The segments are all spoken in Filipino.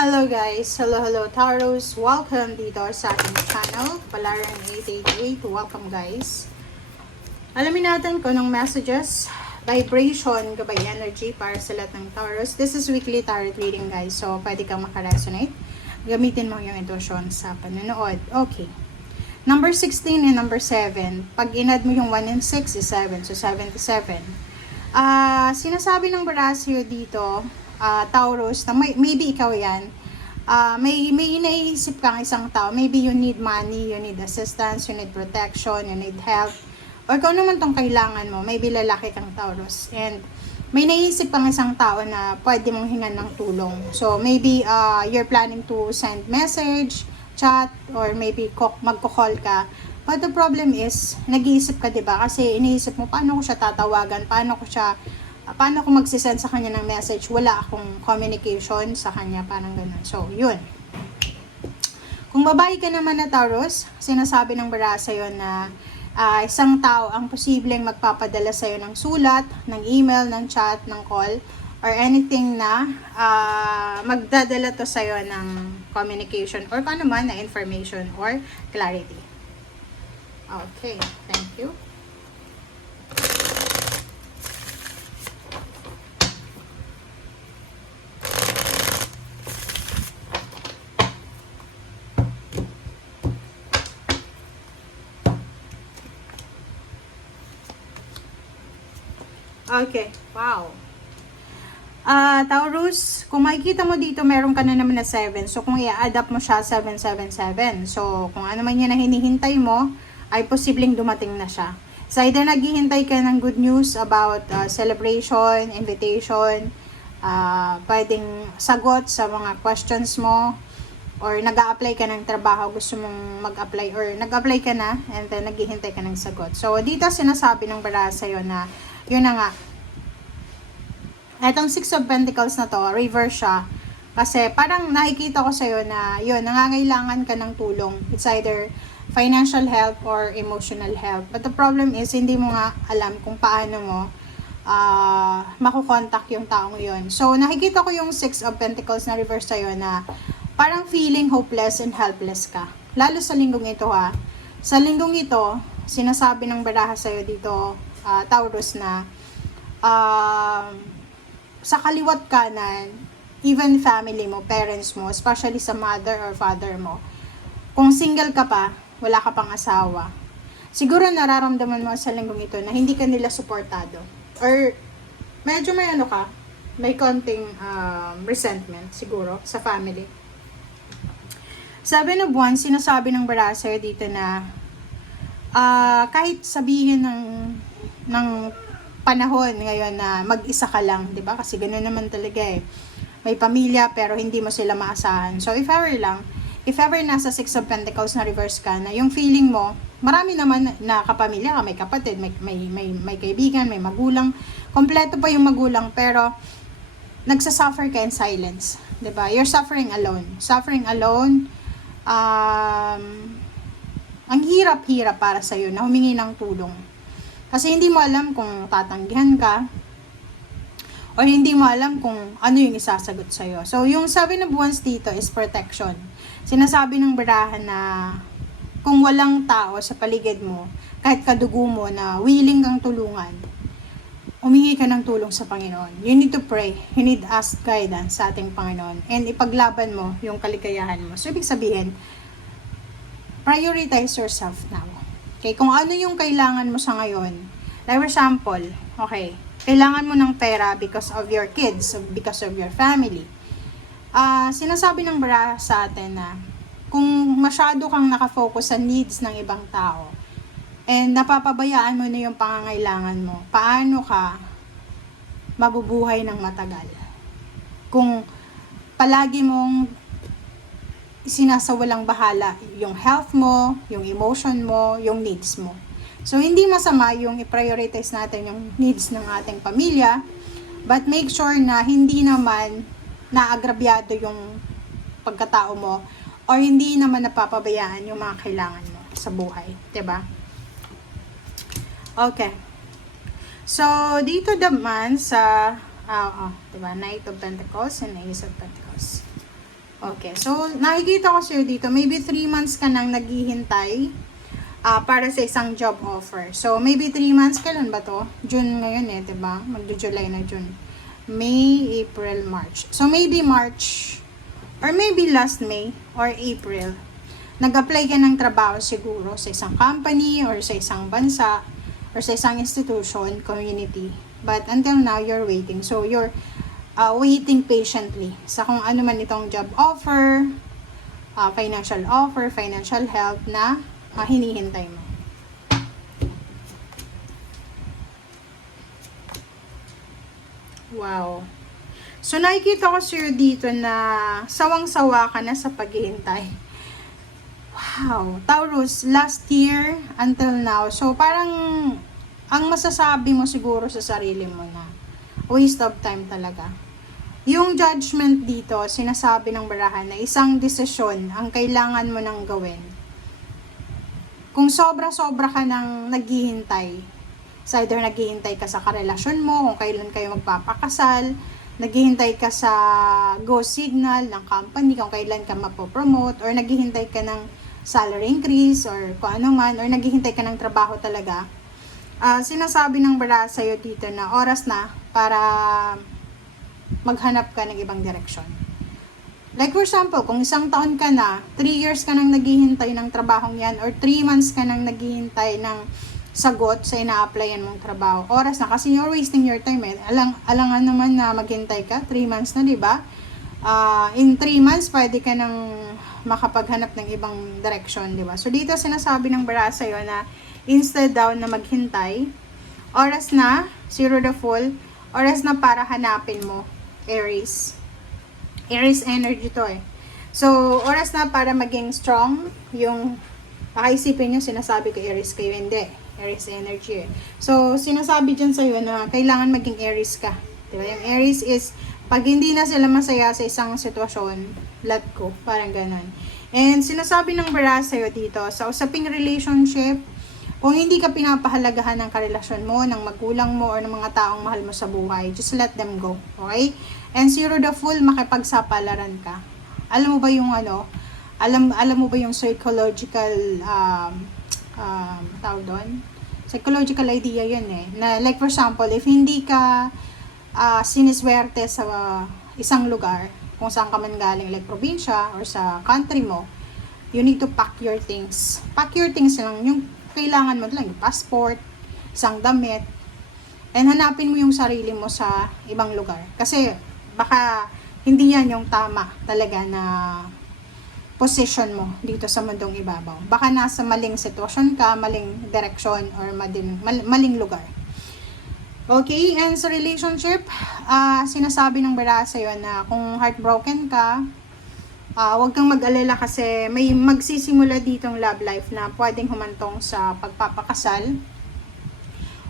Hello guys! Hello Taros! Welcome dito sa ating channel, Palaran 888. Welcome guys! Alamin natin kung anong messages, vibration, gabay energy para sa lahat ng Taros. This is weekly tarot reading guys, so pwede kang makaresonate. Gamitin mo yung intuition sa panonood. Okay. Number 16 and number 7. Pag inad mo yung 1 and 6 is 7, so 77. Sinasabi ng Barasyo dito, Taurus, na maybe ikaw yan, may iniisip kang isang tao, maybe you need money, you need assistance, you need protection, you need help, or kung ano man tong kailangan mo, maybe lalaki kang Taurus, and may naisip kang isang tao na pwede mong hingan ng tulong. So maybe you're planning to send message, chat, or maybe magko-call ka. But the problem is, nag-iisip ka, diba? Kasi iniisip mo, paano ko siya tatawagan, paano ko magsisend sa kanya ng message, wala akong communication sa kanya, parang ganun. So, yun. Kung babae ka naman na Taurus, sinasabi ng bara sa'yo na isang tao ang posibleng magpapadala sa'yo ng sulat, ng email, ng chat, ng call, or anything na magdadala to sa'yo ng communication or kung ano man na information or clarity. Okay, thank you. Okay, wow. Taurus, kung makikita mo dito, meron ka na naman na 7. So, kung i-adapt mo siya, 777. So, kung ano man yan na hinihintay mo, ay posibleng dumating na siya. So, either naghihintay ka ng good news about celebration, invitation, pwedeng sagot sa mga questions mo, or nag-a-apply ka ng trabaho, gusto mong mag-apply, or nag-apply ka na, and then naghihintay ka ng sagot. So, dito sinasabi ng bara sa'yo na, yun na nga, etong 6 of Pentacles na to, reverse siya. Kasi parang nakikita ko sa'yo na, yun, nangangailangan ka ng tulong. It's either financial help or emotional help. But the problem is, hindi mo nga alam kung paano mo makukontak yung taong yun. So, nakikita ko yung 6 of Pentacles na reverse sa'yo na parang feeling hopeless and helpless ka. Lalo sa linggong ito ha. Sa linggong ito, sinasabi ng baraha sa'yo dito, Taurus, na sa kaliwat kanan, even family mo, parents mo, especially sa mother or father mo, kung single ka pa, wala ka pang asawa, siguro nararamdaman mo sa linggong ito na hindi ka nila suportado, or medyo may konting resentment siguro sa family. 7 of Wands, sinasabi ng Barasser dito na kahit sabihin ng panahon ngayon na mag-isa ka lang, 'di ba? Kasi ganoon naman talaga eh. May pamilya pero hindi mo sila maasahan. So if ever nasa 6 of Pentacles na reverse ka, na yung feeling mo, marami naman na kapamilya ka, may kapatid, may kaibigan, may magulang, kompleto pa yung magulang, pero nagsasuffer ka in silence, 'di ba? You're suffering alone. Ang hirap-hirap para sa iyo na humingi ng tulong. Kasi hindi mo alam kung tatanggihan ka, or hindi mo alam kung ano yung isasagot sa'yo. So, yung 7 of Wands dito is protection. Sinasabi ng barahan na kung walang tao sa paligid mo, kahit kadugo mo na willing kang tulungan, humingi ka ng tulong sa Panginoon. You need to pray. You need to ask guidance sa ating Panginoon. And ipaglaban mo yung kaligayahan mo. So, ibig sabihin, prioritize yourself now. Okay, kung ano yung kailangan mo sa ngayon. Like for example, okay, kailangan mo ng pera because of your kids, because of your family. Sinasabi ng bara sa atin na kung masyado kang nakafocus sa needs ng ibang tao and napapabayaan mo na yung pangangailangan mo, paano ka mabubuhay ng matagal? Kung palagi mong sinasawalang bahala yung health mo, yung emotion mo, yung needs mo. So, hindi masama yung i-prioritize natin yung needs ng ating pamilya, but make sure na hindi naman naagrabyado yung pagkatao mo, or hindi naman napapabayaan yung mga kailangan mo sa buhay. 'Di ba? Okay. So, dito naman sa, diba, Knight of Pentacles and Ace of Pentacles. Okay, so nakikita ko sa'yo dito, maybe 3 months ka nang naghihintay para sa isang job offer. So, maybe 3 months, kailan ba to? June ngayon eh, diba? Magdo-July na June. May, April, March. So, maybe March, or maybe last May, or April. Nag-apply ka ng trabaho siguro sa isang company, or sa isang bansa, or sa isang institution, community. But until now, you're waiting. So, you're waiting patiently sa kung ano man itong job offer, financial help na hinihintay mo. Wow. So, nakikita ko sa'yo dito na sawang-sawa ka na sa paghihintay. Wow. Taurus, last year until now. So, parang ang masasabi mo siguro sa sarili mo na waste of time talaga. Yung judgment dito, sinasabi ng barahan na isang desisyon ang kailangan mo nang gawin. Kung sobra-sobra ka nang naghihintay, sa either naghihintay ka sa karelasyon mo, kung kailan kayo magpapakasal, naghihintay ka sa go signal ng company, kung kailan ka mapopromote, or naghihintay ka ng salary increase, or kung ano man, or naghihintay ka ng trabaho talaga, sinasabi ng barahan sa'yo dito na oras na para maghanap ka ng ibang direksyon. Like for example, kung 1 taon ka na, 3 years ka nang naghihintay ng trabahong yan, or 3 months ka nang naghihintay ng sagot sa ina-applyan mong trabaho, oras na, kasi you're wasting your time eh. Alangan naman na maghintay ka, 3 months na, diba? In 3 months, pwede ka nang makapaghanap ng ibang direksyon, diba? So, dito sinasabi ng bara sa'yo na instead daw na maghintay, oras na, zero the full, oras na para hanapin mo, Aries. Aries energy to eh. So, oras na para maging strong, yung pakaisipin nyo, sinasabi ko Aries kayo, hindi. Aries energy eh. So, sinasabi dyan sa'yo na kailangan maging Aries ka. Diba? Yung Aries is, pag hindi na sila masaya sa isang sitwasyon, let go. Parang ganun. And sinasabi ng bara sa'yo dito, sa usaping relationship, kung hindi ka pinapahalagahan ng karelasyon mo, ng magulang mo, or ng mga taong mahal mo sa buhay, just let them go. Okay? And zero the full, makipagsapalaran ka. Alam mo ba yung alam mo ba yung psychological, tawag doon? Psychological idea yun eh. Na like for example, if hindi ka siniswerte sa isang lugar, kung saan ka man galing, like probinsya, or sa country mo, you need to pack your things. Pack your things lang, yung kailangan mo lang, yung passport, isang damit, and hanapin mo yung sarili mo sa ibang lugar. Kasi, baka hindi yan yung tama talaga na position mo dito sa mundong ibabaw. Baka nasa maling sitwasyon ka, maling direksyon, or maling lugar. Okay, and sa relationship, sinasabi ng bara sa'yo na kung heartbroken ka, huwag kang mag-alala kasi may magsisimula ditong love life na pwedeng humantong sa pagpapakasal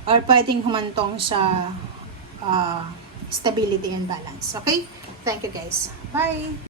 or pwedeng humantong sa stability and balance. Okay? Thank you guys. Bye!